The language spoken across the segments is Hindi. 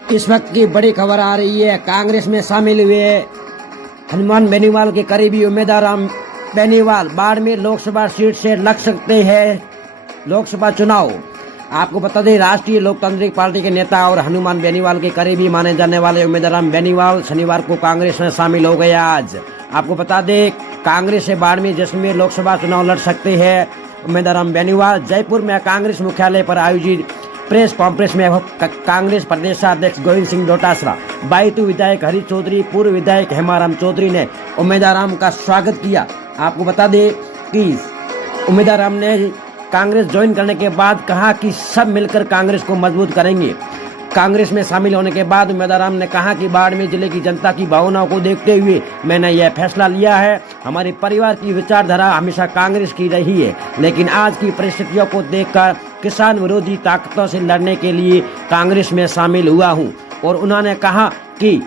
इस वक्त की बड़ी खबर आ रही है। कांग्रेस में शामिल हुए हनुमान बेनीवाल के करीबी उम्मीदवार राम बेनीवाल बाड़मेर लोकसभा सीट से लड़ सकते हैं लोकसभा चुनाव। आपको बता दें, राष्ट्रीय लोकतांत्रिक पार्टी के नेता और हनुमान बेनीवाल के करीबी माने जाने वाले उम्मीदवार राम बेनीवाल शनिवार को कांग्रेस में शामिल हो गए। आज आपको बता दें, कांग्रेस से बाड़मेर जैसलमेर लोकसभा चुनाव लड़ सकते हैं उम्मीदवार राम बेनीवाल। जयपुर में कांग्रेस मुख्यालय पर आयोजित प्रेस कॉन्फ्रेंस में कांग्रेस प्रदेशाध्यक्ष गोविंद सिंह डोटासरा, बायतू विधायक हरी चौधरी, पूर्व विधायक हेमाराम चौधरी ने उम्मीदवार राम का स्वागत किया। आपको बता दें कि उम्मीदवार राम ने कांग्रेस ज्वाइन करने के बाद कहा कि सब मिलकर कांग्रेस को मजबूत करेंगे। कांग्रेस में शामिल होने के बाद उम्मीदवार राम ने कहा कि बाड़मेर जिले की जनता की भावनाओं को देखते हुए मैंने यह फैसला लिया है। हमारे परिवार की विचारधारा हमेशा कांग्रेस की रही है, लेकिन आज की परिस्थितियों को देखकर किसान विरोधी ताकतों से लड़ने के लिए कांग्रेस में शामिल हुआ हूं। और उन्होंने कहा कि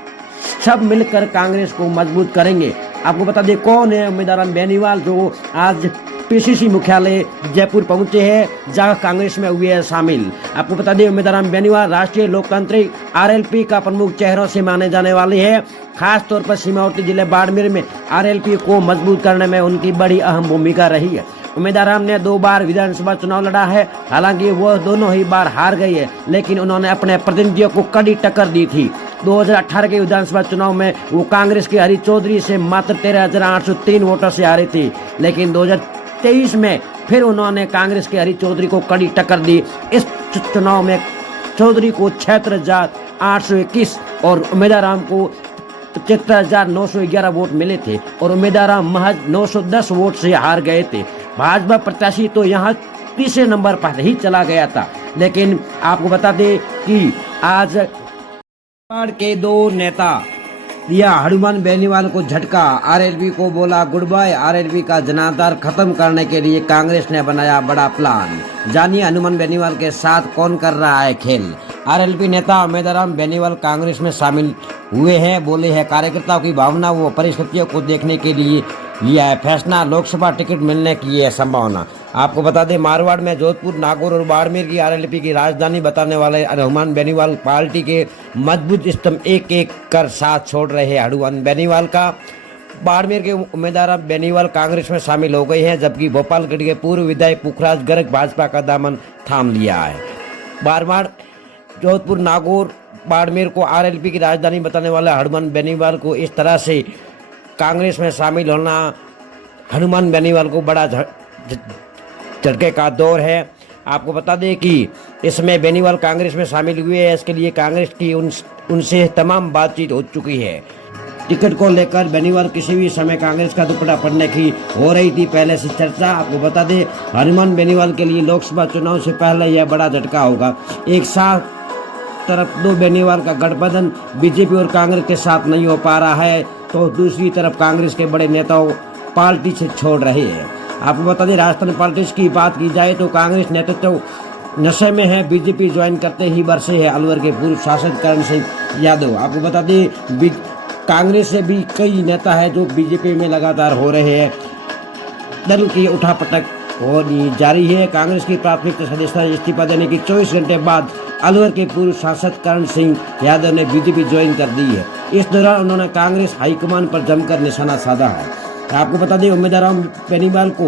सब मिलकर कांग्रेस को मजबूत करेंगे। आपको बता दें कौन है उम्मीदवार राम बेनीवाल, जो आज पीसीसी मुख्यालय जयपुर पहुंचे हैं, जहां कांग्रेस में हुए हैं शामिल। आपको बता दें, उम्मीदवार राम बेनीवाल राष्ट्रीय लोकतांत्रिक आरएलपी का प्रमुख चेहरों से माने जाने वाले हैं। खास तौर पर सीमावर्ती जिले बाड़मेर में आरएलपी को मजबूत करने में उनकी बड़ी अहम भूमिका रही है। उम्मीदवार राम ने 2 बार विधानसभा चुनाव लड़ा है। हालांकि वह दोनों ही बार हार गई है, लेकिन उन्होंने अपने प्रतिनिधियों को कड़ी टक्कर दी थी। 2018 के विधानसभा चुनाव में वो कांग्रेस के हरी चौधरी से मात्र 13,803 वोटों से हारे थे, लेकिन 2023 में फिर उन्होंने कांग्रेस के हरी चौधरी को कड़ी टक्कर दी। इस चुनाव में चौधरी को 76,821 और उम्मीदवार राम को 75,911 वोट मिले थे और उम्मीदवार राम महज 910 वोट से हार गए थे। भाजपा प्रत्याशी तो यहाँ तीसरे नंबर पर ही चला गया था। लेकिन आपको बता दें कि आज के 2 नेता दिया हनुमान बेनीवाल को झटका। आरएलपी को बोला गुड बाय। आरएलपी का जनाधार खत्म करने के लिए कांग्रेस ने बनाया बड़ा प्लान। जानिए हनुमान बेनीवाल के साथ कौन कर रहा है खेल। आरएलपी नेता उम्मीदवार राम बेनीवाल कांग्रेस में शामिल हुए हैं। बोले हैं कार्यकर्ताओं की भावना व परिस्थितियों को देखने के लिए लिया है फैसला। लोकसभा टिकट मिलने की है संभावना। आपको बता दें, मारवाड़ में जोधपुर, नागौर और बाड़मेर की आरएलपी की राजधानी बताने वाले हनुमान बेनीवाल पार्टी के मजबूत स्तंभ एक एक कर साथ छोड़ रहे हैं हनुमान बेनीवाल का। बाड़मेर के उम्मीदवार बेनीवाल कांग्रेस में शामिल हो गए हैं, जबकि भोपालगढ़ के पूर्व विधायक पुखराज गर्ग भाजपा का दामन थाम लिया है। बारवाड़, जोधपुर, नागौर, बाड़मेर को आरएलपी की राजधानी बताने वाले हनुमान बेनीवाल को इस तरह से कांग्रेस में शामिल होना हनुमान बेनीवाल को बड़ा झटके का दौर है। आपको बता दें कि इसमें बेनीवाल कांग्रेस में शामिल हुए हैं। इसके लिए कांग्रेस की उनसे तमाम बातचीत हो चुकी है। टिकट को लेकर बेनीवाल किसी भी समय कांग्रेस का दुपट्टा पड़ने की हो रही थी पहले से चर्चा। आपको बता दें, हनुमान बेनीवाल के लिए लोकसभा चुनाव से पहले यह बड़ा झटका होगा। एक साथ तरफ 2 बेनीवाल का गठबंधन बीजेपी और कांग्रेस के साथ नहीं हो पा रहा है, तो दूसरी तरफ कांग्रेस के बड़े नेताओं पार्टी से छोड़ रहे हैं। आपको बता दें, राजस्थान पॉलिटिक्स की बात की जाए तो कांग्रेस नेतृत्व नशे में है। बीजेपी ज्वाइन करते ही बरसे है अलवर के पूर्व सांसद करण सिंह यादव। आपको बता दें, कांग्रेस से भी कई नेता है जो बीजेपी में लगातार हो रहे हैं। दल की उठापटक होनी जारी है। कांग्रेस की प्राथमिक सदस्यता इस्तीफा देने की 24 घंटे बाद अलवर के पूर्व सांसद करण सिंह यादव ने बीजेपी ज्वाइन कर दी है। इस दौरान उन्होंने कांग्रेस हाईकमान पर जमकर निशाना साधा है। आपको बता दें, उम्मीदवार राम बेनीवाल को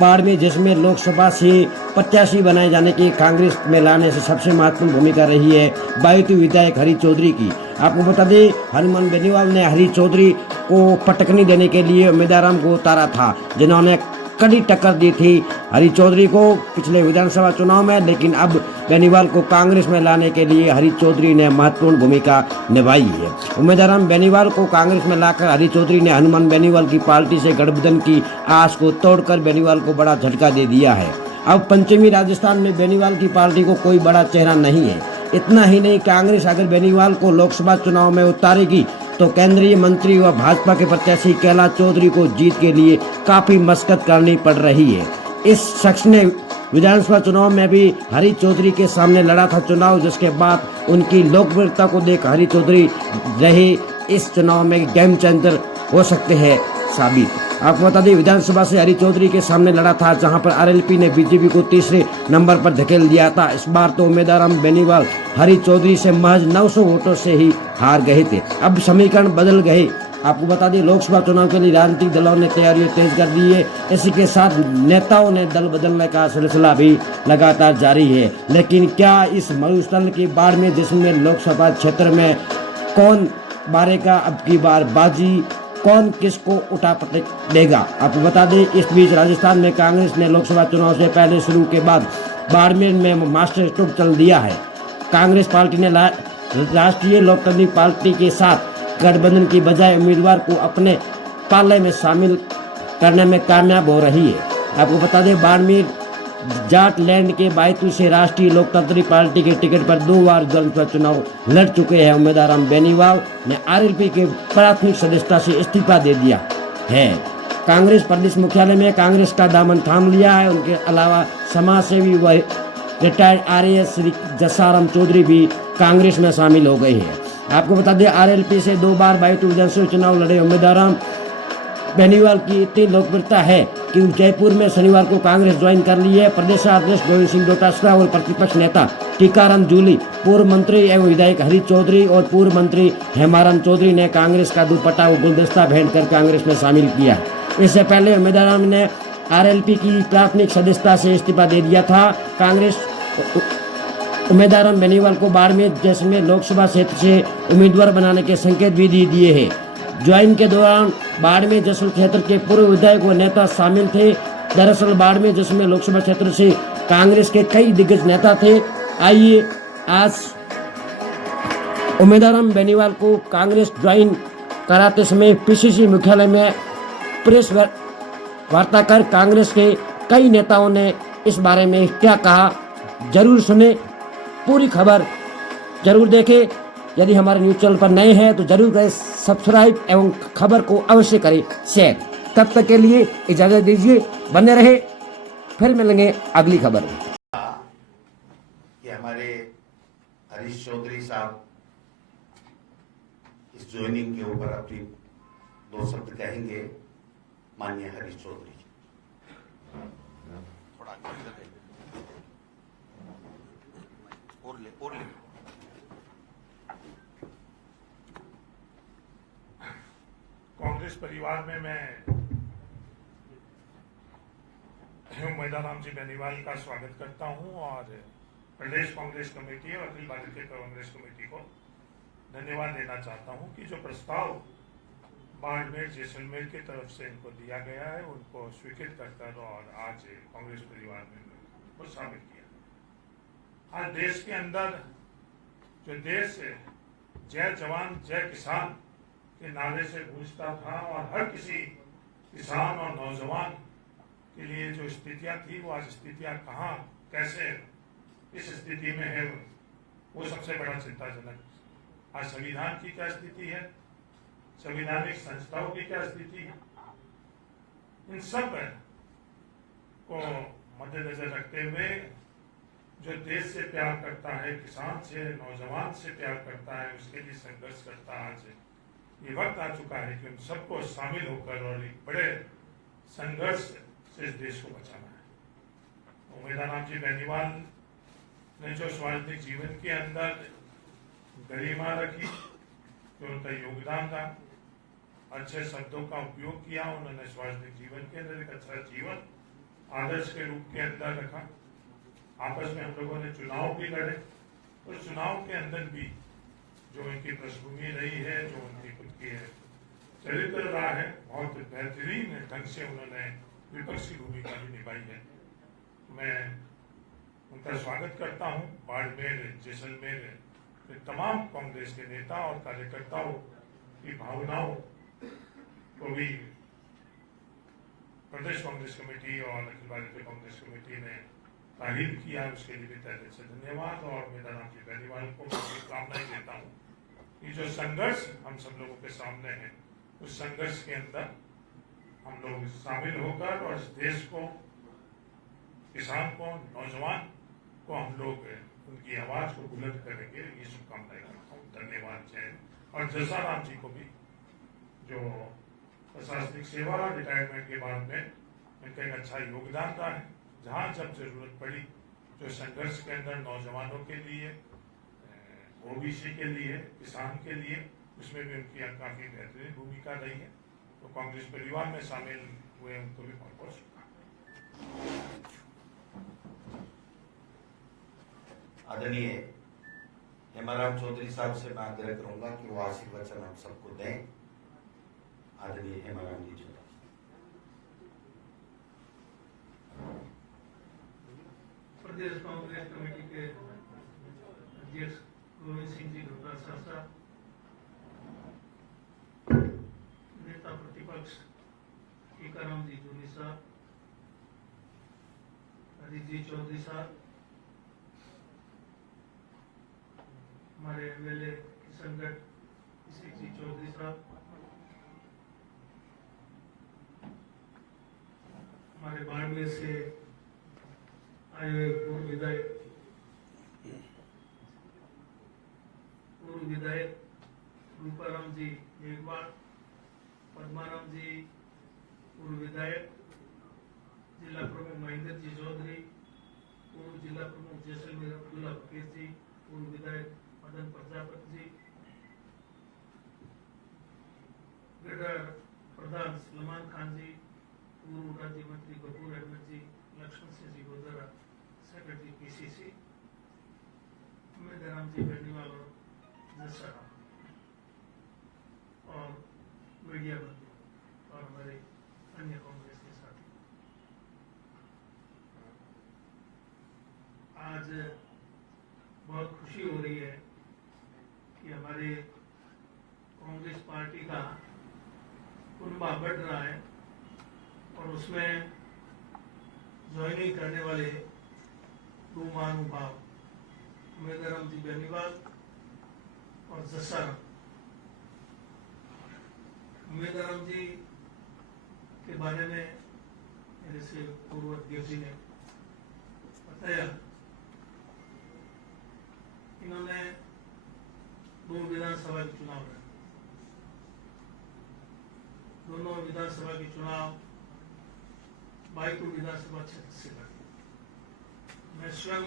बाड़मेर जैसलमेर लोकसभा से प्रत्याशी बनाए जाने की कांग्रेस में लाने से सबसे महत्वपूर्ण भूमिका रही है बायतू विधायक हरी चौधरी की। आपको बता दें, हनुमान बेनीवाल ने हरी चौधरी को पटकनी देने के लिए उम्मीदवार राम को उतारा था, जिन्होंने कड़ी टक्कर दी थी हरी चौधरी को पिछले विधानसभा चुनाव में। लेकिन अब बेनीवाल को कांग्रेस में लाने के लिए हरी चौधरी ने महत्वपूर्ण भूमिका निभाई है। उम्मीदवार राम बेनीवाल को कांग्रेस में लाकर हरी चौधरी ने हनुमान बेनीवाल की पार्टी से गठबंधन की आस को तोड़कर बेनीवाल को बड़ा झटका दे दिया है। अब पश्चिमी राजस्थान में बेनीवाल की पार्टी को कोई बड़ा चेहरा नहीं है। इतना ही नहीं, कांग्रेस अगर बेनीवाल को लोकसभा चुनाव में उतारेगी तो केंद्रीय मंत्री व भाजपा के प्रत्याशी कैलाश चौधरी को जीत के लिए काफी मशक्कत करनी पड़ रही है। इस शख्स ने विधानसभा चुनाव में भी हरी चौधरी के सामने लड़ा था चुनाव, जिसके बाद उनकी लोकप्रियता को देख हरी चौधरी रहे इस चुनाव में गेम चेंजर हो सकते हैं साबित। आपको बता दें विधानसभा से हरी चौधरी के सामने लड़ा था, जहां पर आरएलपी ने बीजेपी को तीसरे नंबर पर धकेल दिया था। इस बार तो उम्मीदवार बेनीवाल हरी चौधरी से महज 900 वोटों से ही हार गए थे। अब समीकरण बदल गए। आपको बता दें लोकसभा चुनाव के लिए राजनीतिक दलों ने तैयारियां तेज कर दी है। इसी के साथ नेताओं ने दल बदलने का सिलसिला भी लगातार जारी है। लेकिन क्या इस मरुस्थल की बाढ़ में जिसमें लोकसभा क्षेत्र में कौन मारेगा अब की बार बाजी, कौन किसको उठा पटक देगा? आपको बता दें इस बीच राजस्थान में कांग्रेस ने लोकसभा चुनाव से पहले शुरू के बाद बाड़मेर में मास्टर स्ट्रोक चल दिया है। कांग्रेस पार्टी ने राष्ट्रीय लोकतांत्रिक पार्टी के साथ गठबंधन की बजाय उम्मीदवार को अपने पाले में शामिल करने में कामयाब हो रही है। आपको बता दें बाड़मेर जाट लैंड के बायतू से राष्ट्रीय लोकतांत्रिक पार्टी के टिकट पर 2 बार विधानसभा चुनाव लड़ चुके हैं उम्मीदवार बेनीवाल ने आरएलपी के प्राथमिक सदस्यता से इस्तीफा दे दिया है। कांग्रेस प्रदेश मुख्यालय में कांग्रेस का दामन थाम लिया है। उनके अलावा समाज सेवी व रिटायर्ड आरएएस श्री जसाराम चौधरी भी कांग्रेस में शामिल हो गए हैं। आपको बता दें आरएलपी से 2 बार बायतू विधानसभा चुनाव लड़े उम्मीदवार बेनीवाल की इतनी लोकप्रियता है कि जयपुर में शनिवार को कांग्रेस ज्वाइन कर ली है। प्रदेशाध्यक्ष गोविंद सिंह डोटासरा और प्रतिपक्ष नेता टीकाराम जूली, पूर्व मंत्री एवं विधायक हरी चौधरी और पूर्व मंत्री हेमाराम चौधरी ने कांग्रेस का दुपट्टा और गुलदस्ता भेंट कर कांग्रेस में शामिल किया। इससे पहले उम्मीदवार ने आरएलपी की प्राथमिक सदस्यता से इस्तीफा दे दिया था। कांग्रेस उम्मीदवार बेनीवाल को बाड़मेर जैसलमेर लोकसभा क्षेत्र से उम्मीदवार बनाने के संकेत भी दिए हैं। ज्वाइन के दौरान बाड़मेर जैसलमेर क्षेत्र के पूर्व विधायक व नेता शामिल थे। दरअसल बाड़मेर जैसलमेर लोकसभा क्षेत्र से कांग्रेस के कई दिग्गज नेता थे। आइए आज उम्मीदवार बेनीवाल को कांग्रेस ज्वाइन कराते समय पीसीसी मुख्यालय में प्रेस वार्ता कर कांग्रेस के कई नेताओं ने इस बारे में क्या कहा, जरूर सुने। पूरी खबर जरूर देखें। यदि हमारे न्यूज चैनल पर नए हैं तो जरूर करें सब्सक्राइब एवं खबर को अवश्य करें शेयर। तब तक के लिए इजाजत दीजिए, बने रहे, फिर मिलेंगे अगली खबर में। कि हमारे हरीश चौधरी साहब इस ज्वाइनिंग के ऊपर अपनी 2 शब्द कहेंगे। माननीय हरीश चौधरी थोड़ा और ले कांग्रेस परिवार में मैं उम्मीदवार जी बेनीवाल का स्वागत करता हूं और प्रदेश कांग्रेस कमेटी और अखिल भारतीय कांग्रेस कमेटी को धन्यवाद देना चाहता हूं कि जो प्रस्ताव बाड़मेर जैसलमेर की तरफ से इनको दिया गया है उनको स्वीकृत कर और आज कांग्रेस परिवार में को शामिल किया। आज देश के अंदर जो देश जय जवान जय किसान के नारे से गूंजता था और हर किसी किसान और नौजवान के लिए जो स्थितियां थी वो आज स्थितियां कहाँ कैसे इस स्थिति में है वो सबसे बड़ा चिंताजनक। आज संविधान की क्या स्थिति है, संवैधानिक संस्थाओं की क्या स्थिति है, इन सब को मद्देनजर रखते हुए जो देश से प्यार करता है, किसान से नौजवान से प्यार करता है, उसके लिए संघर्ष करता है, आज ये वक्त आ चुका है कि उन सबको शामिल होकर और एक बड़े संघर्ष से इस देश को बचाना है। उम्मीदवार जी बेनीवाल ने जो सार्वजनिक जीवन के अंदर गरिमा रखी, जो उनका योगदान था, अच्छे शब्दों का उपयोग किया, उन्होंने सार्वजनिक जीवन के अंदर एक अच्छा जीवन आदर्श के रूप के अंदर रखा। आपस में हम लोगों ने चुनाव भी लड़े और चुनाव के अंदर भी जो उनकी पृष्ठभूमि रही है, जो उनकी खुद की चरित्र रहा है, बहुत बेहतरीन ढंग से उन्होंने विपक्षी भूमिका भी निभाई है। मैं उनका स्वागत करता हूं। बाड़मेर जैसलमेर के तमाम कांग्रेस के नेता और कार्यकर्ताओं की भावनाओं को भी प्रदेश कांग्रेस कमेटी और अखिल भारतीय कांग्रेस कमेटी ने तारीफ किया, उसके लिए भी तहे दिल से धन्यवाद। और उम्मीदवार जी बेनीवाल को मैं शुभकामनाएं देता हूँ कि जो संघर्ष हम सब लोगों के सामने है, उस संघर्ष के अंदर हम लोग शामिल होकर और इस देश को, किसान को, नौजवान को हम लोग उनकी आवाज को बुलंद करेंगे, ये शुभकामनाएं करता हूँ। धन्यवाद। जय। और जसाराम जी को भी जो प्रशासनिक सेवा रिटायरमेंट के बाद में इनका एक अच्छा योगदान रहा है। जहाँ जब जरूरत पड़ी जो संघर्ष के अंदर नौजवानों के लिए, ओबीसी के लिए, किसान के लिए, उसमें भी उनकी काफी बेहतरीन भूमिका रही है। तो कांग्रेस परिवार में शामिल हुए उनको भी बहुत बहुत शुभकामनाएं। आदरणीय हेमाराम चौधरी साहब से मैं आग्रह करूंगा कि वो आशीर्वचन हम सबको दें। आदरणीय हेमाराम जी चौधरी। प्रदेश कांग्रेस कमेटी के अध्यक्ष गोविंद सिंह जी डोटासरा साहब, नेता प्रतिपक्ष टीकाराम जी जूली साहब, हरीश जी चौधरी साहब, हमारे एमएलए किशनगढ़ इसी जी चौधरी साहब, हमारे बाड़मेर से आए हुए पूर्व विधायक रूपाराम जी मेघवाल, पद्माराम जी पूर्व विधायक, जिला प्रमुख महेंद्र जी चौधरी, पूर्व जिला प्रमुख जैसलमेर अब्दुल्ला फकीर जी, पूर्व विधायक मदन प्रजापति जी, गढ़ प्रधान सलमान खान जी, पूर्व राज्य मंत्री गफूर अहमद जी, लक्ष्मण सिंह जी गोदरा, सेक्रेटरी पीसीसी, मेदाराम जी बेनीवाल और जसरा, और मीडिया बंधु और हमारे अन्य कांग्रेस के साथी। आज बहुत खुशी हो रही है कि हमारे कांग्रेस पार्टी का कुनबा बढ़ रहा है और उसमें ज्वाइनिंग करने वाले दो महानुभाव मेदाराम जी बेनीवाल और जसाराम। मेदाराम जी के बारे में मेरे से पूर्व अध्यक्ष जी ने बताया, इन्होंने 2 विधानसभा के चुनाव लड़े, दोनों विधानसभा के चुनाव बाईपुर विधानसभा क्षेत्र से लड़े। मैं स्वयं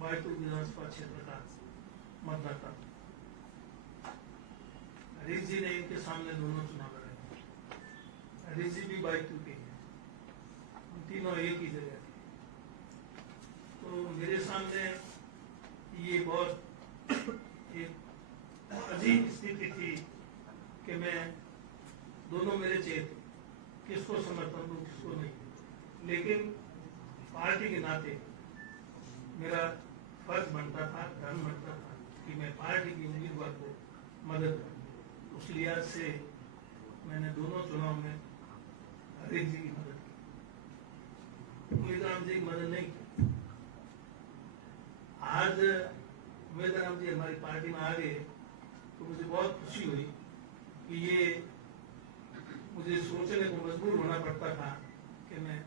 बाईपुर विधानसभा क्षेत्र का मतदाता। हरीश जी ने इनके सामने दोनों चुनाव लड़े। हरीश जी भी बाईपुर के हैं, तीनों एक ही जगह थे। तो मेरे सामने ये बहुत एक अजीब स्थिति थी कि मैं दोनों मेरे चेत किसको समर्थन दूं किसको नहीं, लेकिन पार्टी के नाते मेरा फर्ज बनता था, धर्म बनता था कि मैं पार्टी की उम्मीदवार को मदद करूं। उस लिहाज से मैंने दोनों चुनाव में हरीश जी की मदद की, मेदाराम जी की मदद नहीं की। आज मेदाराम जी हमारी पार्टी में आ गए तो मुझे बहुत खुशी हुई कि ये मुझे सोचने को मजबूर होना पड़ता था कि मैं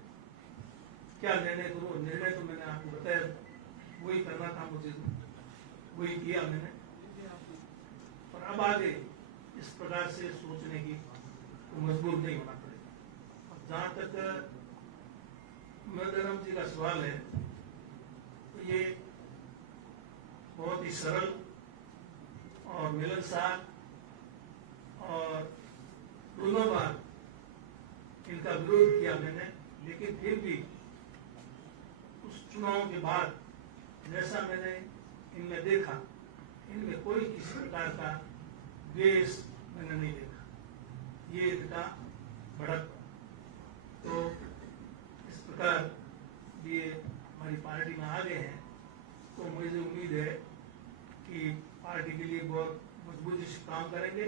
क्या निर्णय करूं। निर्णय तो मैंने आपको बताया, वही करना था मुझे, वही किया मैंने। पर अब आगे इस प्रकार से सोचने की तो मजबूर नहीं होना पड़ेगा। जहां तक मेदाराम जी का सवाल है तो ये बहुत ही सरल और मिलनसार, और दोनों बार इनका विरोध किया मैंने, लेकिन फिर भी उस चुनाव के बाद जैसा मैंने इनमें देखा, इनमें कोई किसी प्रकार का द्वेष मैंने नहीं देखा। ये इनका बढ़त। तो इस प्रकार ये हमारी पार्टी में आ गए हैं तो मुझे उम्मीद है कि पार्टी के लिए बहुत मजबूती से काम करेंगे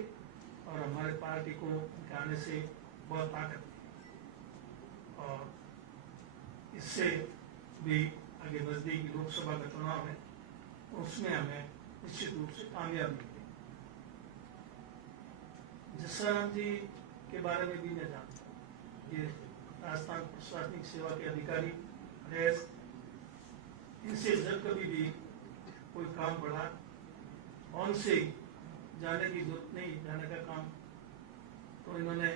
और हमारे पार्टी को उनके आने से बहुत ताकत है। और इससे भी आगे नजदीकी लोकसभा का चुनाव है, उसमें हमें निश्चित रूप से कामयाब मिलेगी। जसराम जी के बारे में भी मैं जानता हूँ, ये राजस्थान प्रशासनिक सेवा के अधिकारी रहे। इनसे जब कभी भी कोई काम पड़ा, उनसे जाने की जरूरत नहीं, जाने का काम तो इन्होंने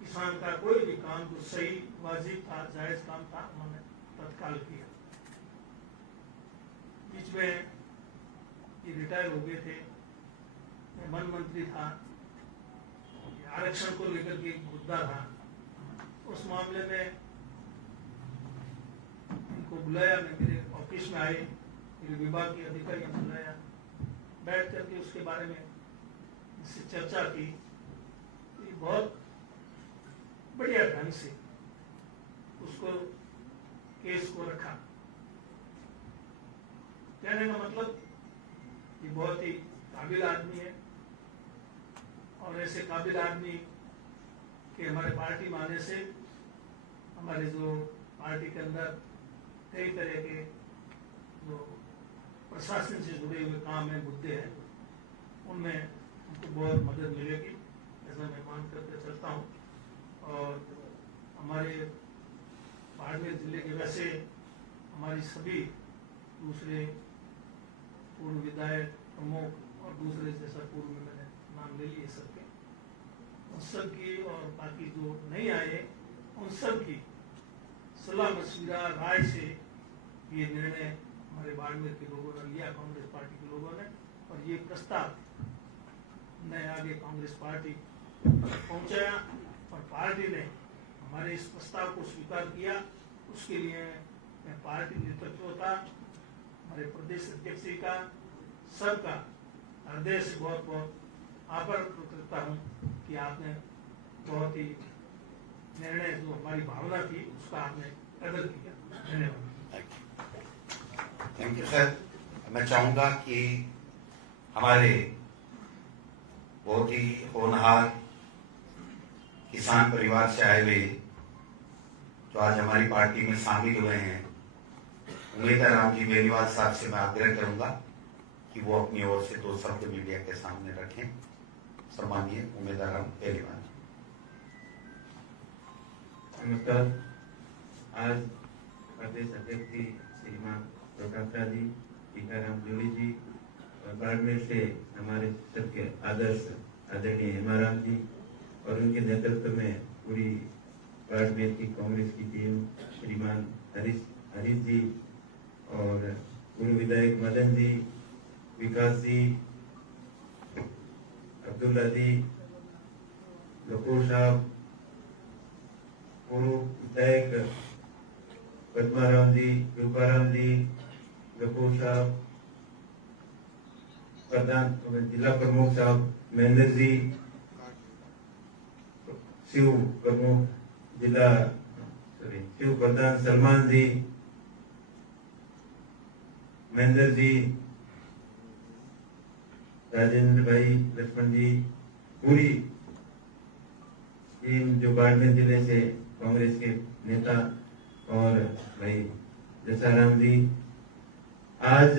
किसान का कोई भी काम जो सही वाजिब था, जायज काम था, उन्होंने तत्काल किया। बीच में ये रिटायर हो गए थे, मैं वन मंत्री था, आरक्षण को लेकर के एक मुद्दा था, उस मामले में इनको बुलाया, मैं मेरे ऑफिस में आए, मेरे विभाग के अधिकारी ने बुलाया, बैठ करके उसके बारे में इससे चर्चा की। ये बहुत बढ़िया ढंग से उसको केस को रखा। कहने का मतलब ये बहुत ही काबिल आदमी है, और ऐसे काबिल आदमी के हमारे पार्टी में आने से हमारे जो पार्टी के अंदर कई तरह के जो प्रशासन से जुड़े हुए काम है, मुद्दे हैं, उनमें हमको बहुत मदद मिलेगी, ऐसा मैं मान करके चलता हूँ। और हमारे बाड़मेर जिले के वैसे हमारी सभी दूसरे पूर्व विधायक प्रमुख और दूसरे जैसा पूर्व में मैंने नाम ले लिए सबके, उन सब की और बाकी जो नहीं आए उन सब की सलाह मशविरा राय से ये निर्णय हमारे बाड़मेर के लोगों ने लिया, कांग्रेस पार्टी के लोगों ने, और ये प्रस्ताव ने आगे कांग्रेस पार्टी पहुंचाया और पार्टी ने हमारे इस प्रस्ताव को स्वीकार किया। उसके लिए मैं पार्टी नेतृत्व का, हमारे प्रदेश अध्यक्ष जी का, सबका हृदय से बहुत बहुत आभार व्यक्त करता हूँ कि आपने बहुत ही निर्णय जो हमारी भावना थी उसका आपने कदर किया। धन्यवाद। Thank you sir. मैं चाहूंगा कि हमारे बहुत ही होनहार किसान परिवार से आए हुए जो आज हमारी पार्टी में शामिल हुए हैं, उमेदराम जी बेनीवाल साहब से मैं आग्रह करूंगा कि वो अपनी ओर से 2 शब्द मीडिया के सामने रखें। सम्माननीय उमेदराम बेनीवाल। नमस्कार। आज प्रदेश अध्यक्ष जी श्रीमान प्रकाशा जी, टीकाराम जोड़ी जी और बाड़मेर से हमारे सबके आदर्श आदरणीय हेमाराम जी और उनके नेतृत्व में पूरी बाड़मेर की कांग्रेस की टीम, श्रीमान हरीश जी और पूर्व विधायक मदन जी, विकास जी, अब्दुल्ला जी, गफूर साहब, पूर्व विधायक पद्माराम जी, रूपाराम जी, गफूर साहब, प्रधान जिला प्रमुख साहब महेंद्र जी, शिव प्रमुख शिव प्रधान सलमान जी, महेंद्र जी, राजेंद्र भाई, लक्ष्मण जी, पूरी टीम जो बाड़मेर जिले से कांग्रेस के नेता और भाई जसाराम जी। आज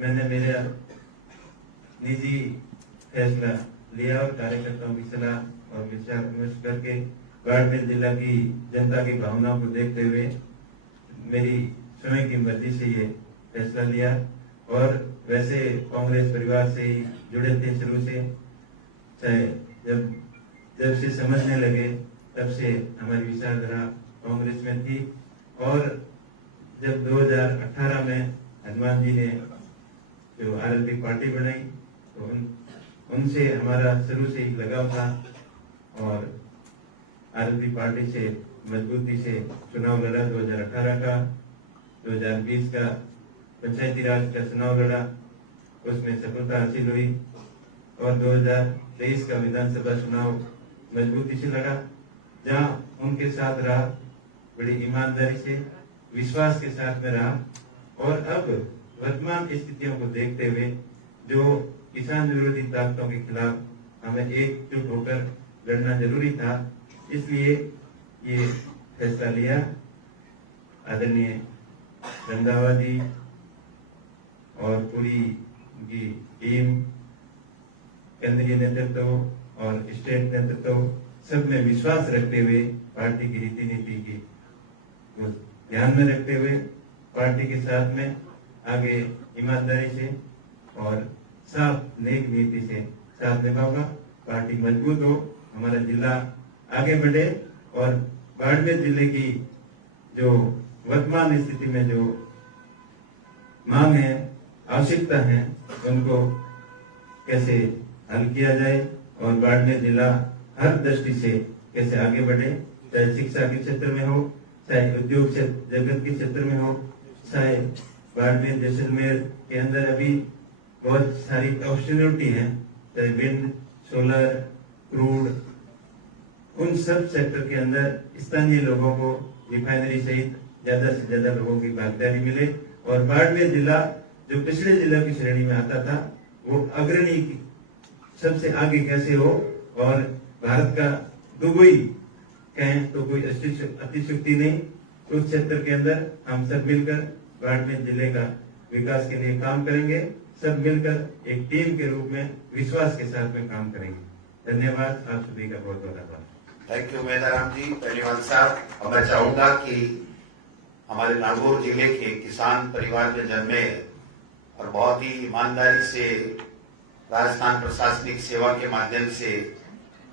मैंने मेरा निजी फैसला लिया और कार्यकर्ताओं की सलाह और विचार विमर्श करके बाड़मेर जिला की जनता की भावनाओं को देखते हुए मेरी स्वयं की मर्जी से ये फैसला लिया। और वैसे कांग्रेस परिवार से ही जुड़े थे शुरू से, चाहे जब से समझने लगे तब से हमारी विचारधारा कांग्रेस में थी। और जब 2018 में हनुमान जी ने जो आरएलपी पार्टी बनाई तो उनसे हमारा शुरू से ही लगाव था और आरएलपी पार्टी से मजबूती से चुनाव लड़ा। 2018 का, 2020 का पंचायती राज का चुनाव लड़ा, उसमें सफलता हासिल हुई और 2023 का विधानसभा चुनाव मजबूती से लड़ा, जहां उनके साथ रहा, बड़ी ईमानदारी से विश्वास के साथ में रहा। और अब वर्तमान स्थितियों को देखते हुए जो किसान विरोधी ताकतों के खिलाफ हमें एकजुट होकर लड़ना जरूरी था, इसलिए ये फैसला लिया। आदरणीय रंधावा जी और पूरी उनकी टीम, केंद्रीय नेतृत्व और स्टेट नेतृत्व सब में विश्वास रखते हुए पार्टी की रीति नीति की को ध्यान में रखते हुए पार्टी के साथ में आगे ईमानदारी से और साफ नेक नीति से साथ निभाऊंगा। पार्टी मजबूत हो हमारा जिला आगे बढ़े और बाड़मेर जिले की जो वर्तमान स्थिति में जो मांग है, आवश्यकता है, उनको कैसे हल किया जाए और बाड़मेर जिला हर दृष्टि से कैसे आगे बढ़े, चाहे शिक्षा के क्षेत्र में हो, चाहे उद्योग जगत के क्षेत्र में हो, चाहे बाड़मेर जैसलमेर के अंदर अभी बहुत सारी अपॉर्चुनिटी है, चाहे विंड, सोलर, क्रूड, उन सब सेक्टर के अंदर स्थानीय लोगों को रिफाइनरी सहित ज्यादा से ज्यादा लोगों की भागीदारी मिले और बाड़मेर जिला जो पिछले जिला की श्रेणी में आता था वो अग्रणी सबसे आगे कैसे हो और भारत का दुबई कहें तो कोई अतिशयोक्ति नहीं। उस क्षेत्र के अंदर हम सब मिलकर बाड़मेर जिले का विकास के लिए काम करेंगे, सब मिलकर एक टीम के रूप में विश्वास के साथ में काम करेंगे। धन्यवाद, आप सभी का बहुत बहुत आभार। थैंक यू मेदाराम जी, बेनीवाल साहब। और मैं चाहूंगा कि हमारे नागौर जिले के किसान परिवार में जन्मे और बहुत ही ईमानदारी से राजस्थान प्रशासनिक सेवा के माध्यम से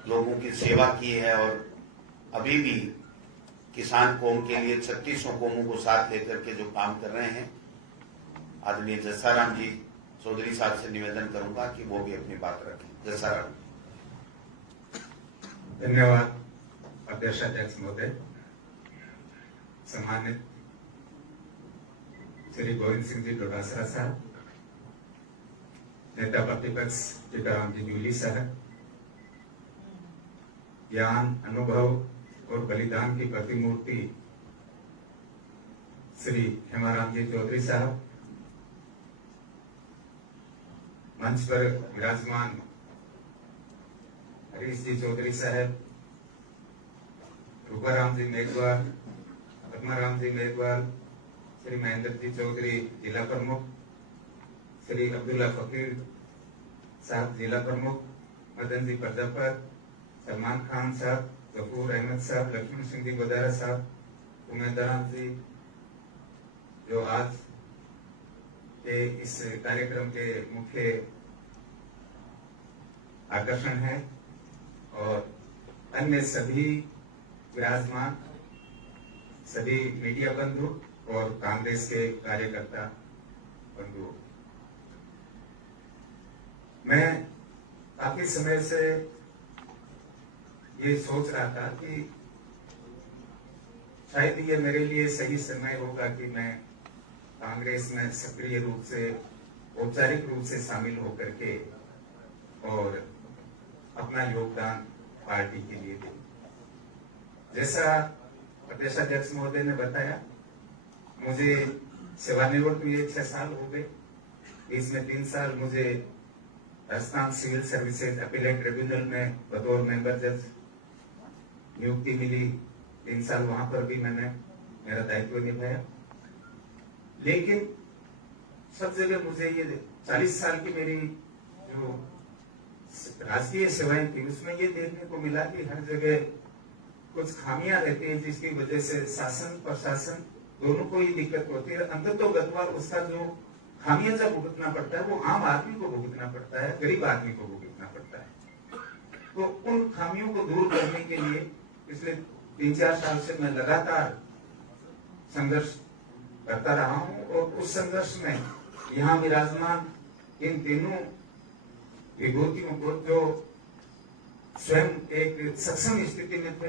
लोगों की सेवा की है और अभी भी किसान कौम के लिए 3600 कौमों को साथ लेकर के जो काम कर रहे हैं, आदरणीय जस्साराम जी चौधरी साहब से निवेदन करूंगा कि वो भी अपनी बात रखें। जस्साराम। धन्यवाद अध्यक्ष महोदय, सम्मानित श्री गोविंद सिंह जी डोडासरा साहब, नेता प्रतिपक्ष टीकाराम जी न्यूली साहब, ज्ञान, अनुभव और बलिदान की प्रतिमूर्ति श्री हेमाराम जी चौधरी साहब, मंच पर विराजमान हरीश जी चौधरी साहब, रूपाराम जी मेघवाल, पद्माराम जी मेघवाल, श्री महेंद्र जी चौधरी जिला प्रमुख, श्री अब्दुल्ला फकीर साहब जिला प्रमुख, मदन जी प्रजापत, सलमान खान साहब, गफूर अहमद साहब, लक्ष्मण सिंह जी गोदारा साहब, उमेदराम जी जो आज के इस कार्यक्रम के मुख्य आकर्षण है, और अन्य सभी विराजमान सभी मीडिया बंधु और कांग्रेस के कार्यकर्ता बंधुओं, मैं काफी समय से ये सोच रहा था कि शायद ये मेरे लिए सही समय होगा कि मैं कांग्रेस में सक्रिय रूप से, औपचारिक रूप से शामिल होकर के और अपना योगदान पार्टी के लिए दूं। जैसा प्रदेशाध्यक्ष महोदय ने बताया, मुझे सेवानिवृत्त हुए 6 साल हो गए। इसमें 3 साल मुझे Rajasthan civil services appellate tribunal में बतौर मेंबर जज नियुक्ति मिली। 3 साल वहां पर भी मैंने मेरा दायित्व निभाया। लेकिन सब जगह मुझे ये 40 साल की मेरी जो राजकीय सेवाएं थी, उसमें ये देखने को मिला कि हर जगह कुछ खामियां रहती है, जिसकी वजह से शासन प्रशासन दोनों को ही दिक्कत होती है। अंततोगत्वा उसका जो खामियाजा भुगतना पड़ता है वो आम आदमी को भुगतना पड़ता है, गरीब आदमी को भुगतना पड़ता है। तो उन खामियों को दूर करने के लिए पिछले 3-4 साल से मैं लगातार संघर्ष करता रहा हूं, और उस संघर्ष में यहाँ विराजमान इन तीनों विभूतियों को जो स्वयं एक सक्षम स्थिति में थे,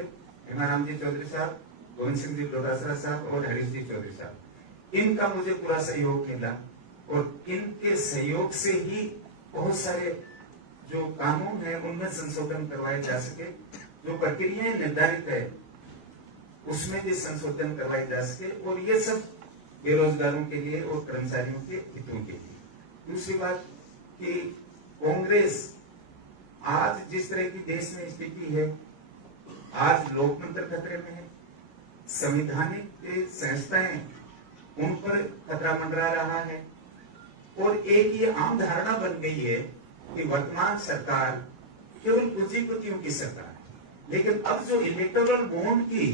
हेमाराम जी चौधरी साहब, गोविंद सिंह जी डोडासरा साहब और हरीश जी चौधरी साहब, इनका मुझे पूरा सहयोग मिला, और इनके सहयोग से ही बहुत सारे जो कानून है उनमें संशोधन करवाए जा सके, जो प्रक्रियाएं निर्धारित है उसमें भी संशोधन करवाए जा सके, और ये सब बेरोजगारों के लिए और कर्मचारियों के हितों के लिए। दूसरी बात कि कांग्रेस आज जिस तरह की देश में स्थिति है, आज लोकतंत्र खतरे में है, संवैधानिक संस्थाएं उन पर खतरा मंडरा रहा है, और एक ये आम धारणा बन गई है कि वर्तमान सरकार केवल पूंजीपतियों की सरकार है। लेकिन अब जो इलेक्टोरल बॉन्ड की,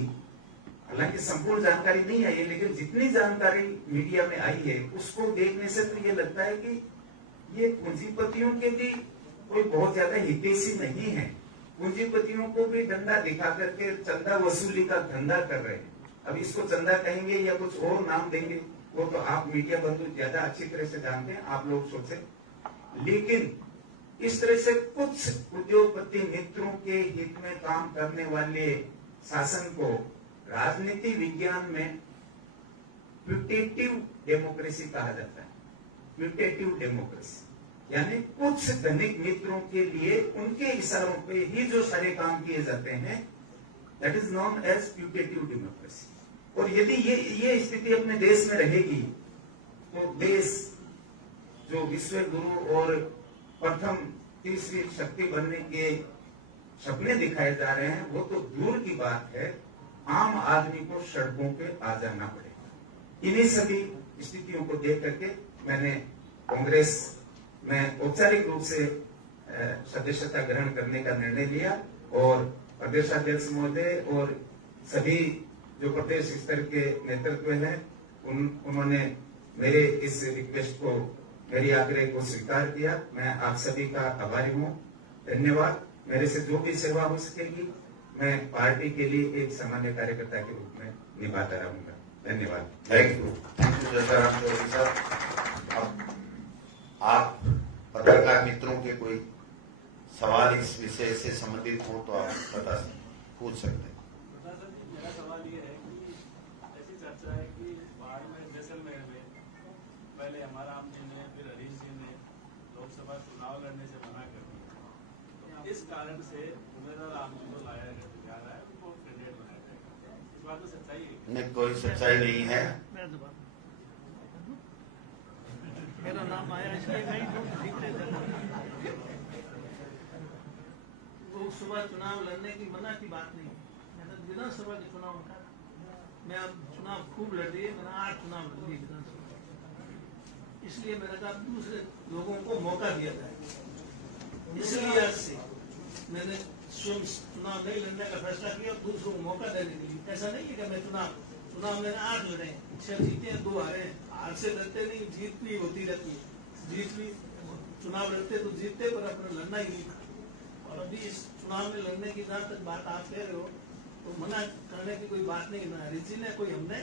हालांकि संपूर्ण जानकारी नहीं आई है, लेकिन जितनी जानकारी मीडिया में आई है उसको देखने से तो ये लगता है कि ये पूंजीपतियों के भी कोई बहुत ज्यादा हितैषी नहीं है, पूंजीपतियों को भी डंडा दिखा करके चंदा वसूली का धंधा कर रहे हैं। अब इसको चंदा कहेंगे या कुछ और नाम देंगे, वो तो आप मीडिया बंधु ज्यादा अच्छी तरह से जानते हैं, आप लोग सोचे। लेकिन इस तरह से कुछ उद्योगपति मित्रों के हित में काम करने वाले शासन को राजनीति विज्ञान में प्यूटेटिव डेमोक्रेसी कहा जाता है। प्यूटेटिव डेमोक्रेसी यानी कुछ धनिक मित्रों के लिए उनके इशारों पे ही जो सारे काम किए जाते हैं, that is known as putative democracy. और यदि ये स्थिति अपने देश में रहेगी तो देश जो विश्व गुरु और प्रथम तीसरी शक्ति बनने के सपने दिखाए जा रहे हैं, वो तो दूर की बात है, आम आदमी को सड़कों पे आ जाना पड़ेगा। इन्हीं सभी स्थितियों को देख करके मैंने कांग्रेस में औपचारिक रूप से सदस्यता ग्रहण करने का निर्णय लिया और प्रदेशाध्यक्ष महोदय और सभी जो प्रदेश स्तर के नेतृत्व हैं उन्होंने मेरे इस रिक्वेस्ट को, मेरी आग्रह को स्वीकार किया। मैं आप सभी का आभारी हूँ, धन्यवाद। मेरे से जो भी सेवा हो सकेगी मैं पार्टी के लिए एक सामान्य कार्यकर्ता के रूप में निभाता रहूंगा। धन्यवाद। थैंक यू जयराम चौधरी साहब। अब आप पत्रकार मित्रों के कोई सवाल इस विषय से संबंधित हो तो आप पूछ सकते हैं। मेरा सवाल ये है कि ऐसी चर्चा है कि बाढ़ में जैसलमेर में पहले हमारा आम जी ने, फिर हरीश जी ने लोकसभा चुनाव लड़ने से मना कर दिया। तो इस कारण से उम्मीदवार आम जी को लाया जा रहा है, उनको कैंडिडेट बनाया जाएगा। इस बात में सच्चाई है? नहीं, कोई सच्चाई नहीं है। मेरा नाम आया इसलिए लोकसभा चुनाव लड़ने की मना की बात नहीं, मैंने विधानसभा के चुनाव उठा। मैं अब चुनाव खूब लड़ रही है, मैंने 8 चुनाव लड़ लिए विधानसभा, इसलिए मैंने कहा दूसरे लोगों को मौका दिया जाए। इसलिए आज से मैंने स्वयं चुनाव नहीं लड़ने का फैसला किया और दूसरों को मौका देने के लिए। ऐसा नहीं है कि मैं चुनाव मैंने 8 लड़े, 6 जीते हैं, 2 हारे। हार से लड़ते नहीं, जीत भी होती रहती है। जीत भी चुनाव लड़ते तो जीतते, पर अपना लड़ना ही नहीं। और अभी इस चुनाव में लड़ने की जहाँ तक बात आप कह रहे हो तो मना करने की कोई बात नहीं। ना हरीश जी ने कोई, हमने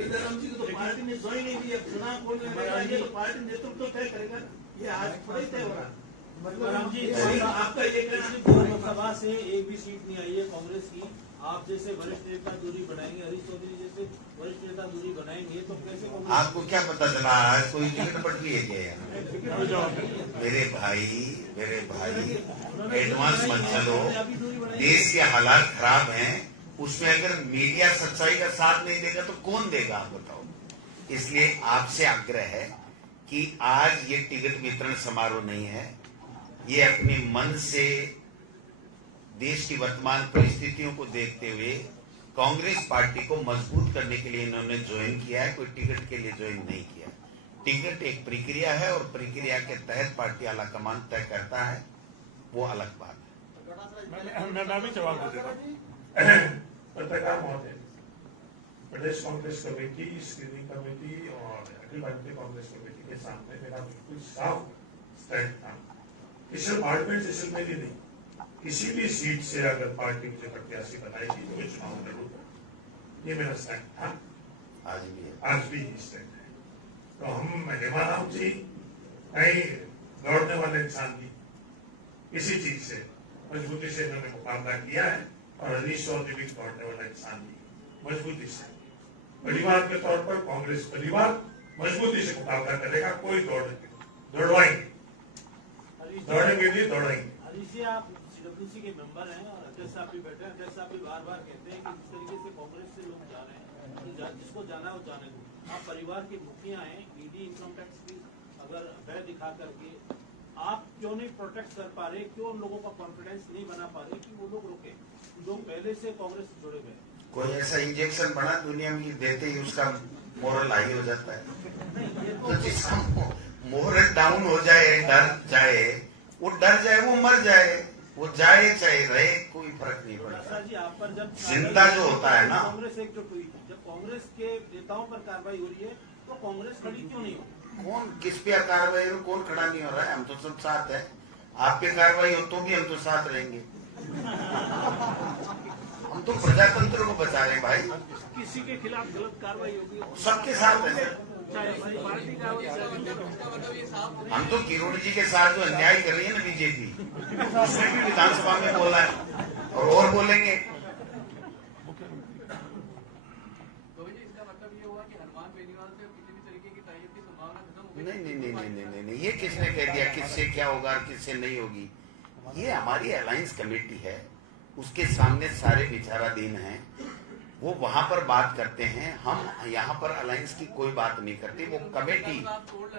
जयराम जी को तो पार्टी ने ज्वाइन नहीं दिया। चुनाव कौन लड़ेगा ये तो पार्टी नेतृत्व तय करेगा, ये आज थोड़ा ही तय हो रहा। आपका ये कहना लोकसभा से एक भी सीट नहीं आई है कांग्रेस की। आप जैसे वरिष्ठ नेता दूरी बनाएंगे, हरीश चौधरी जैसे वरिष्ठ नेता दूरी बनाएंगे तो कैसे? आपको क्या पता चला आज कोई टिकट बट लिए गया? मेरे भाई एडवांस मत चलो, देश के हालात खराब हैं, उसमें अगर मीडिया सच्चाई का साथ नहीं देगा तो कौन देगा, आप बताओ। इसलिए आपसे आग्रह है कि आज ये टिकट वितरण समारोह नहीं है, ये अपने मन से देश की वर्तमान परिस्थितियों को देखते हुए कांग्रेस पार्टी को मजबूत करने के लिए इन्होंने ज्वाइन किया है, कोई टिकट के लिए ज्वाइन नहीं किया। टिकट एक प्रक्रिया है और प्रक्रिया के तहत पार्टी आलाकमान तय करता है, वो अलग बात है। मैं भी जवाब दे देता हूँ। पत्रकार महोदय, प्रदेश कांग्रेस कमेटी, स्क्रीनिंग कमेटी और अखिल भारतीय कांग्रेस कमेटी के सामने मेरा बिल्कुल साफ स्टैंड था कि सिर्फ बाड़मेर जैसलमेर ही नहीं, किसी भी सीट से अगर पार्टी मुझे प्रत्याशी बनाएगी तो मैं चुनाव लड़ूंगा, ये मेरा स्टैंड था। आज भी स्टैंड है। तो हम हेमाराम जी कहीं दौड़ने वाले इंसान नहीं, किसी चीज से मजबूती से इन्होंने मुकाबला किया है और हरीश चौधरी भी दौड़ने वाला इंसान नहीं, मजबूती से परिवार के तौर पर कांग्रेस परिवार मजबूती से मुकाबला करेगा। कोई दौड़वाएंगे, दौड़ेंगे भी दौड़ाएंगे। हरीश जी, आप सीडब्ल्यूसी के मेंबर हैं और अध्यक्ष साहब भी बैठे हैं। अध्यक्ष साहब भी बार बार कहते हैं कि जिस तरीके से कांग्रेस से लोग जा रहे हैं, जिसको जाना है वो जाने दो। आप परिवार की मुखिया हैं, ईडी इनकम टैक्स की अगर व्यय दिखा करके आप क्यों नहीं प्रोटेक्ट कर पा रहे, क्यों उन लोगों का कॉन्फिडेंस नहीं बना पा रहे कि वो लोग रुके जो पहले से कांग्रेस से जुड़े हुए? कोई ऐसा इंजेक्शन बना दुनिया में देते ही उसका मोरल हाई हो जाता है? तो जिसका मोरल डाउन हो जाए, डर जाए, वो डर जाए, वो मर जाए, वो जाए चाहे रहे, कोई फर्क नहीं पड़ता जी। आप पर जब जिंदा जो होता है ना, कांग्रेस एकजुट हुई, जब कांग्रेस के नेताओं पर कार्रवाई हो रही है तो कांग्रेस खड़ी क्यों नहीं हो? कौन किस पे कार्रवाई हो, कौन खड़ा नहीं हो रहा है? हम तो सब साथ है। आप पे कार्रवाई हो तो भी हम तो साथ रहेंगे। हम तो प्रजातंत्र को बचा रहे हैं भाई, किसी के खिलाफ गलत कार्रवाई होगी सबके साथ है सर। चाहे हमारी पार्टी का हो या हम तो किरोड़ जी के साथ जो अन्याय कर रही है ना बीजेपी, उसमें भी विधानसभा में बोला है और बोलेंगे। नहीं, ये किसने कह दिया किससे क्या होगा किससे नहीं होगी? ये हमारी अलायंस कमेटी है, उसके सामने सारे विचाराधीन हैं, वो वहां पर बात करते हैं। हम यहाँ पर अलायंस की कोई बात नहीं करते। वो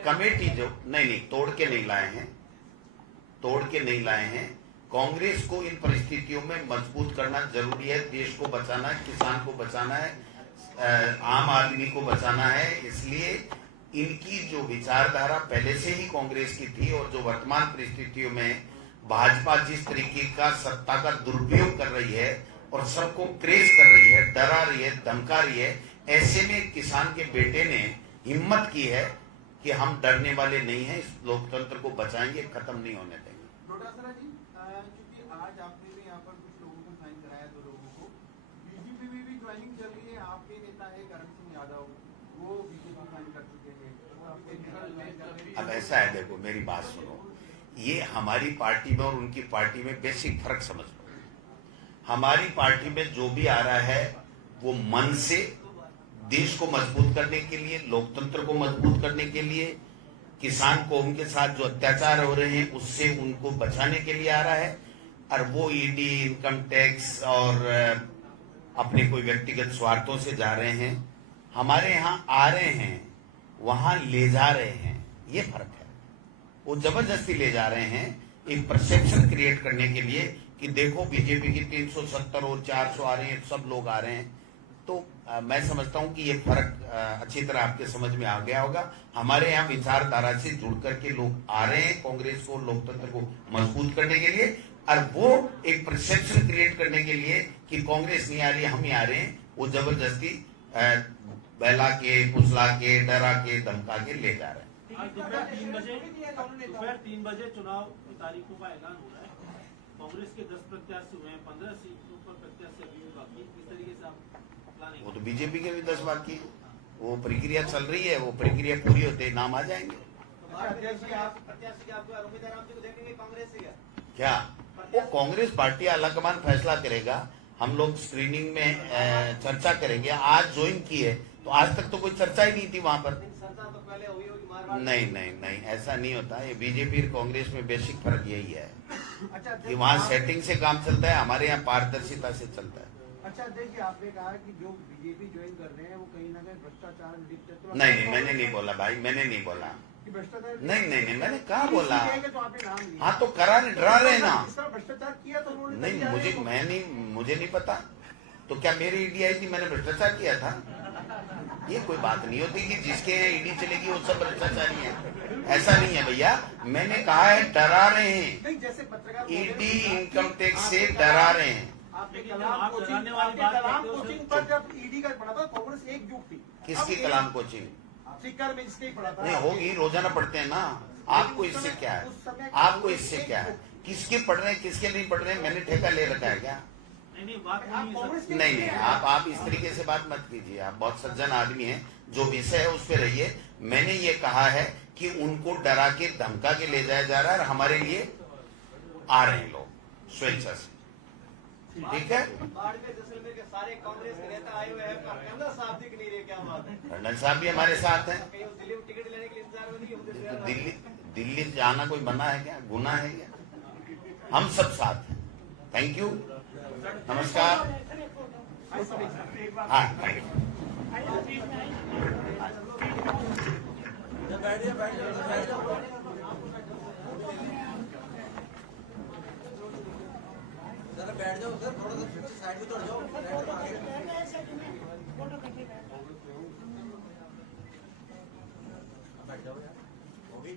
कमेटी जो नहीं तोड़ के नहीं लाए हैं। कांग्रेस को इन परिस्थितियों में मजबूत करना जरूरी है। देश को बचाना है, किसान को बचाना है, आम आदमी को बचाना है। इसलिए इनकी जो विचारधारा पहले से ही कांग्रेस की थी और जो वर्तमान परिस्थितियों में भाजपा जिस तरीके का सत्ता का दुरुपयोग कर रही है और सबको क्रेज कर रही है, डरा रही है, धमका रही है, ऐसे में किसान के बेटे ने हिम्मत की है कि हम डरने वाले नहीं हैं, इस लोकतंत्र को बचाएंगे, खत्म नहीं होने देंगे। डोटासरा जी, क्योंकि आज आपने भी यहाँ पर कुछ लोगों को ज्वाइन कराया, 2 लोगों को, बीजेपी में भी ज्वाइनिंग चल रही है। आपके नेता है करण सिंह यादव, वो बीजेपी ज्वाइन कर चुके हैं। अब ऐसा है, देखो मेरी बात सुनो, ये हमारी पार्टी में और उनकी पार्टी में बेसिक फर्क समझ लो। हमारी पार्टी में जो भी आ रहा है वो मन से देश को मजबूत करने के लिए, लोकतंत्र को मजबूत करने के लिए, किसान को उनके साथ जो अत्याचार हो रहे हैं उससे उनको बचाने के लिए आ रहा है। और वो ईडी, इनकम टैक्स और अपने कोई व्यक्तिगत स्वार्थों से जा रहे हैं। हमारे यहाँ आ रहे हैं, वहां ले जा रहे हैं, ये फर्क है। वो जबरदस्ती ले जा रहे हैं एक परसेप्शन क्रिएट करने के लिए कि देखो बीजेपी की 370 और 400 आ रहे हैं, सब लोग आ रहे हैं। तो मैं समझता हूं कि ये फर्क अच्छी तरह आपके समझ में आ गया होगा। हमारे यहाँ विचारधारा से जुड़ करके लोग आ रहे हैं कांग्रेस को, लोकतंत्र को मजबूत करने के लिए, और वो एक परसेप्शन क्रिएट करने के लिए कि कांग्रेस नहीं आ रही, हम ही आ रहे हैं, वो जबरदस्ती बहला के, फुसला के, डरा के, धमका के ले जा रहे हैं। आज दोपहर 3 बजे चुनाव की तारीखों का ऐलान हो रहा है। कांग्रेस के 10 प्रत्याशी हुए हैं, 15 सीटों पर प्रत्याशी अभी भी बाकी। किस तरीके से आप प्लानिंग? वो तो बीजेपी के भी 10 बाकी, वो प्रक्रिया चल रही है, वो प्रक्रिया पूरी होते ही नाम आ जाएंगे। क्या वो कांग्रेस पार्टी आलाकमान फैसला करेगा, हम लोग स्क्रीनिंग में चर्चा करेंगे। आज ज्वाइन की है तो आज तक तो कोई चर्चा ही नहीं थी वहां पर। नहीं, ऐसा नहीं होता। ये बीजेपी और कांग्रेस में बेसिक फर्क यही है कि वहाँ सेटिंग से काम चलता है, हमारे यहाँ पारदर्शिता से चलता है। अच्छा अध्यक्ष जी, आपने कहा कि जो बीजेपी ज्वाइन कर रहे हैं वो कहीं ना कहीं भ्रष्टाचार लिप्त। नहीं, मैंने नहीं बोला भाई, मैंने नहीं बोला। नहीं, मैंने कहा बोला। हाँ तो करा नहीं, डरा रहे ना। भ्रष्टाचार किया तो नहीं, मुझे नहीं पता। तो क्या मेरी ईडी आई थी, मैंने भ्रष्टाचार किया था? ये कोई बात नहीं होती कि जिसके ईडी चलेगी वो सब भ्रष्टाचारी है, ऐसा नहीं है भैया। मैंने कहा है डरा रहे हैं, ईडी इनकम टैक्स से डरा रहे हैं। कोचिंग पर जब ईडी का पड़ा था कांग्रेस एकजुट थी। किसकी कलाम कोचिंग? सीकर में जिसने पढ़ा था। नहीं होगी, रोजाना पढ़ते हैं ना। आपको इससे क्या है? आपको इससे क्या है? किसके पढ़ रहे हैं किसके नहीं पढ़ रहे हैं, मैंने ठेका ले रखा है क्या? नहीं, आप इस तरीके से बात मत कीजिए। आप बहुत सज्जन आदमी हैं, जो विषय है उस पर रहिए। मैंने ये कहा है कि उनको डरा के, धमका के ले जाया जा रहा है और हमारे लिए आ रहे हैं लोग स्वेच्छा से। ठीक है, सारे कांग्रेस के नेता आए हुए हैं, कर्नल साहब दिख नहीं रहे, क्या बात है? कर्नल साहब भी हमारे साथ हैं। दिल्ली में टिकट लेने के लिए इंतजार में नहीं? दिल्ली जाना कोई बना है क्या, गुनाह है क्या? हम सब साथ हैं। थैंक यू, नमस्कार। हाँ, बैठ जाओ सर, थोड़ा सा साइड में थोड़ा जाओ, बैठ जाओ यार, वो भी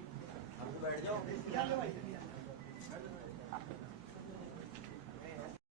बैठ जाओ।